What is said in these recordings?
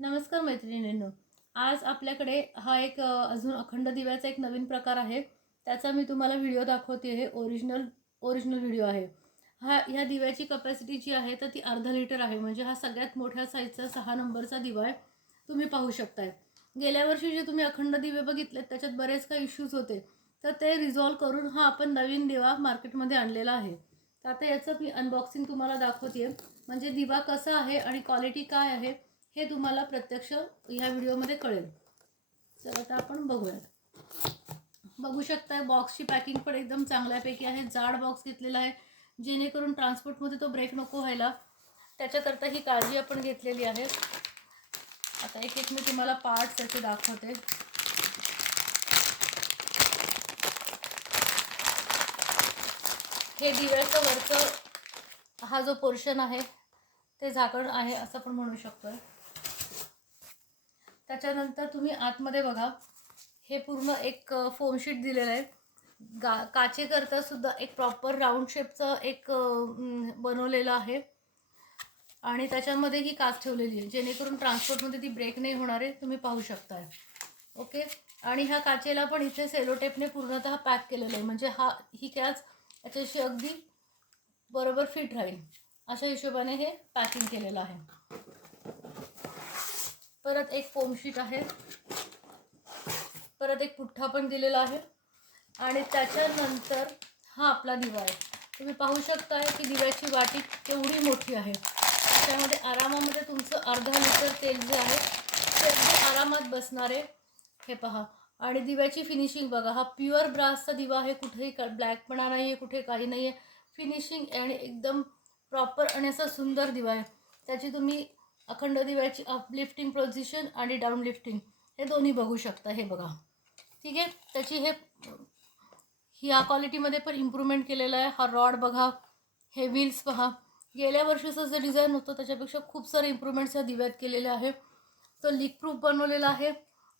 नमस्कार मैत्रिणींनो. आज आपल्याकडे हा एक अजून अखंड दिव्याचा एक नवीन प्रकार आहे. त्याचा मी तुम्हाला व्हिडिओ दाखवते आहे. ओरिजिनल व्हिडिओ आहे. ह्या दिव्याची कपॅसिटी जी आहे तर ती अर्धा लिटर आहे. म्हणजे हा सगळ्यात मोठ्या साईजचा 6 नंबरचा दिवा आहे. तुम्ही पाहू शकताय. गेल्या वर्षी जे तुम्ही अखंड दिवे बघितलेत त्याच्यात बरेच काही इश्यूज होते. तर ते रिझॉल्व करून हा आपण नवीन दिवा मार्केटमध्ये आणलेला आहे. तर आता याचं मी अनबॉक्सिंग तुम्हाला दाखवते आहे. म्हणजे दिवा कसा आहे आणि क्वालिटी काय आहे हे तुम्हाला प्रत्यक्ष ह्या व्हिडिओमध्ये कळेल. तर आता आपण बघूयात. बघू शकता बॉक्सची पॅकिंग पण एकदम चांगल्यापैकी आहे. जाड बॉक्स घेतलेला आहे जेणेकरून ट्रान्सपोर्टमध्ये तो ब्रेक नको व्हायला. त्याच्याकरता ही काळजी आपण घेतलेली आहे. आता एक एक मी तुम्हाला पार्ट्स त्याचे दाखवते. हे दिव्याचं वरचं हा जो पोर्शन आहे ते झाकण आहे असं पण म्हणू शकतो. त्याच्यानंतर तुम्ही आतमध्ये बघा, हे पूर्ण एक फोम शीट दिलेलं आहे. काचेकरता सुद्धा एक प्रॉपर राऊंड शेपचं एक बनवलेलं आहे आणि त्याच्यामध्ये ही काच ठेवलेली आहे जेणेकरून ट्रान्सपोर्टमध्ये ती ब्रेक नाही होणार आहे. तुम्ही पाहू शकताय. ओके. आणि ह्या काचेला पण इथे सेलो टेपने पूर्णतः पॅक केलेलं आहे. म्हणजे ही कॅच याच्याशी अगदी बरोबर फिट राहील अशा हिशोबाने हे पॅकिंग केलेलं आहे. परत एक फोम शीट आहे. परत एक पुठ्ठा पण दिलेला आहे आणि त्याच्यानंतर हा आपला दिवा आहे. तुम्ही पाहू शकताय की दिव्याची वाटी केवढी मोठी आहे. त्याच्यामध्ये आरामामध्ये तुमचं अर्धा लिटर तेल जे आहे ते अगदी आरामात बसणार आहे. हे पहा. आणि दिव्याची फिनिशिंग बघा. हा प्युअर ब्रासचा दिवा आहे. कुठेही ब्लॅकपणा नाही आहे, कुठे काही नाही आहे. फिनिशिंग आणि एकदम प्रॉपर आणि असा सुंदर दिवा आहे. त्याची तुम्ही अखंड दिव्याची अपलिफ्टिंग पोझिशन आणि डाऊन लिफ्टिंग हे दोन्ही बघू शकता. हे बघा. ठीक आहे. त्याची ह्या क्वालिटीमध्ये पण इम्प्रूव्हमेंट केलेलं आहे. हा रॉड बघा, हे व्हील्स पहा. गेल्या वर्षीचं जे डिझाईन होतं त्याच्यापेक्षा खूप सारे इम्प्रूव्हमेंट्स या दिव्यात केलेले आहे. तो लीक प्रूफ बनवलेला आहे.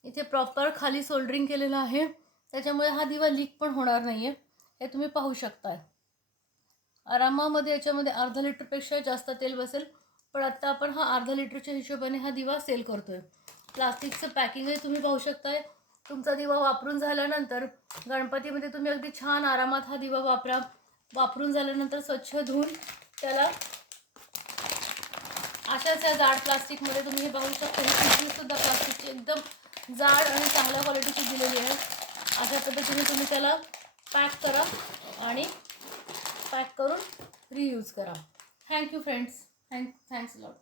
इथे प्रॉपर खाली सोल्डरिंग केलेलं आहे. त्याच्यामुळे हा दिवा लीक पण होणार नाही आहे. हे तुम्ही पाहू शकताय. आरामामध्ये याच्यामध्ये अर्धा लिटरपेक्षा जास्त तेल बसेल. पण आत्ता आपण हा अर्धा लिटरच्या हिशोबाने हा दिवा सेल करतोय. प्लास्टिकचं पॅकिंगही तुम्ही पाहू शकताय. तुमचा दिवा वापरून झाल्यानंतर गणपतीमध्ये तुम्ही अगदी छान आरामात हा दिवा वापरा. वापरून झाल्यानंतर स्वच्छ धुवून त्याला अशाच या जाड प्लास्टिकमध्ये तुम्ही हे पाहू शकता. ही पिशवीसुद्धा प्लास्टिकची एकदम जाड आणि चांगल्या क्वालिटीची दिलेली आहे. अशा पद्धतीने तुम्ही त्याला पॅक करा आणि पॅक करून रियूज करा. Thank you friends. Thanks lot.